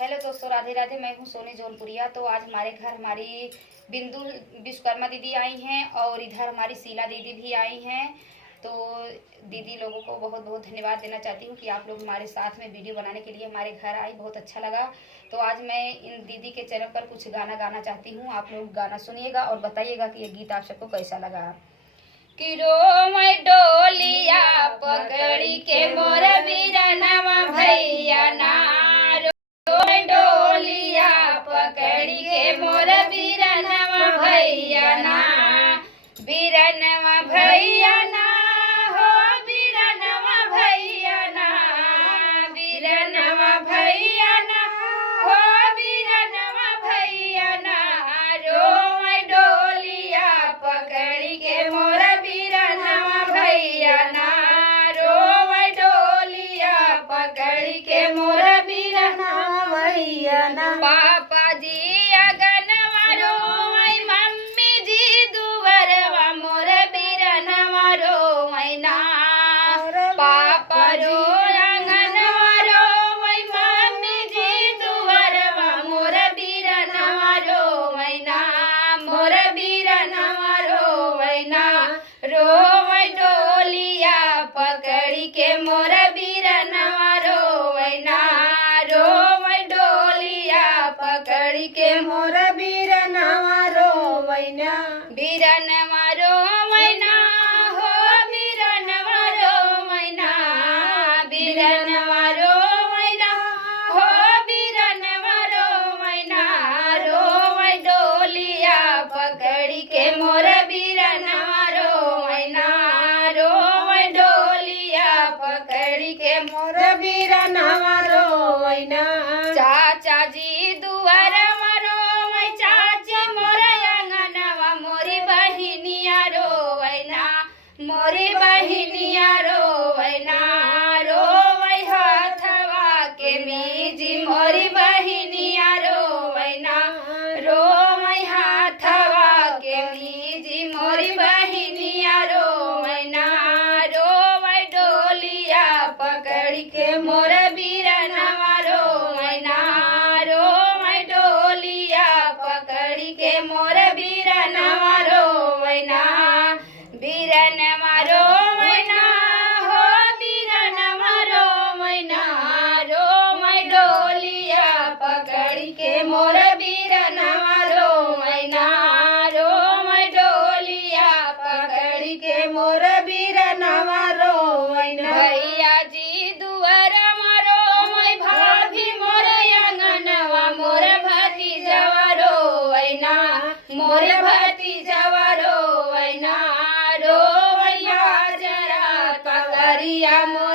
Hello दोस्तों, राधे राधे। मैं हूँ सोनी जौनपुरिया। तो आज हमारे घर हमारी बिंदु विश्वकर्मा दीदी आई हैं और इधर हमारी शीला दीदी भी आई हैं। तो दीदी लोगों को बहुत बहुत धन्यवाद देना चाहती हूँ कि आप लोग हमारे साथ में वीडियो बनाने के लिए हमारे घर आई, बहुत अच्छा लगा। तो आज मैं इन दीदी के चैनल पर कुछ गाना गाना चाहती हूँ। आप लोग गाना सुनिएगा और बताइएगा कि ये गीत आप सबको कैसा लगा। कि मैं डोलिया पकड़ी के मोर बीरनवा भैया ना, डोलिया पकड़ी के मोर बीरनवा भैया ना, बीरनवा भैया ना हो, बीरनवा भैया ना, बीरनवा भैया ना हो, बीरनवा भैया ना, रोए डोलिया पकड़ी के मोर बीरनवा भैया ना, रोए डोलिया पकड़ी के मोर बीरनवा भैया ना। पापा जी अगनवा रोए, मम्मी जी दुवरवा मोर बीरनवा रोए ना, पापा रो अगनवा रोए, मम्मी जी दुवरवा मोर बीरनवा रोए ना, मोर बीरनवा रोए ना, रोए डोलिया पकड़ी के मोर बीरनवा रोए ना, रोए डोलिया पकड़ी के मोर बीरनवा रोए ना, बीरनवा रोए ना हो, बीरनवा रोए ना, बीरनवा रोए ना हो, बीरनवा रोए ना, रोए डोलिया पकड़ी के मोर बीरनवा रोए ना, रोए डोलिया पकड़ी के मोर बीरनवा रोए ना। चाचा जी दुआरवा रोए, चाची मोर अंगनवा, मोरी बहिनिया रोए ना, मोरी बहिनिया रोए ना, रोए हाथवा के मीजी, मोरी बहिनिया रोए ना, रोए हाथवा के मीजी, मोरी बहिनिया रोए ना, रोए डोलिया पकड़ी के मोर बीरनवा रोए ना, रोए डोलिया पकड़ी के मोर बीरनवा रोए ना, बीरनवा रोए ना हो, बीरनवा रोए ना, रोए डोलिया पकड़ी के मोर बीरनवा रोए ना, रोए डोलिया पकड़ी के मोर बीरनवा रोए ना। भैया जी दुआरवा रोए, भाभी मोर अंगनवा, मोर भतीजवा रोए ना, मोर भतीजवा रोए ना, रोए जरा पकड़िया मोर